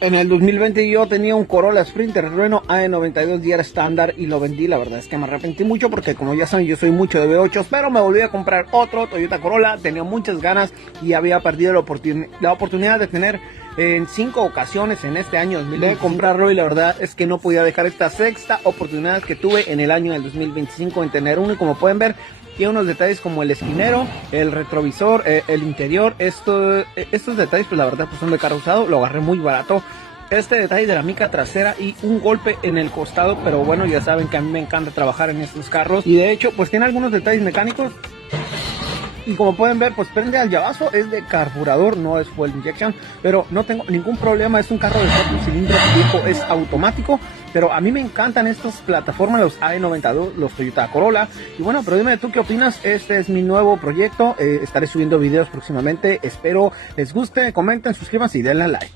En el 2020 yo tenía un Corolla Sprinter Renault AE92 y era estándar y lo vendí. La verdad es que me arrepentí mucho porque, como ya saben, yo soy mucho de V8, pero me volví a comprar otro Toyota Corolla. Tenía muchas ganas y había perdido la oportunidad de tener en 5 ocasiones en este año 2020 de comprarlo, y la verdad es que no podía dejar esta sexta oportunidad que tuve en el año del 2025 en tener uno. Y como pueden ver, tiene unos detalles como el esquinero, el retrovisor, el interior. Estos detalles, pues la verdad, pues son de carro usado. Lo agarré muy barato. Este detalle de la mica trasera y un golpe en el costado, pero bueno, ya saben que a mí me encanta trabajar en estos carros. Y de hecho, pues tiene algunos detalles mecánicos. Y como pueden ver, pues prende al llavazo, es de carburador, no es fuel injection, pero no tengo ningún problema. Es un carro de 4 cilindros viejo, es automático, pero a mí me encantan estas plataformas, los AE92, los Toyota Corolla. Y bueno, pero dime tú qué opinas. Este es mi nuevo proyecto, estaré subiendo videos próximamente, espero les guste, comenten, suscríbanse y denle like.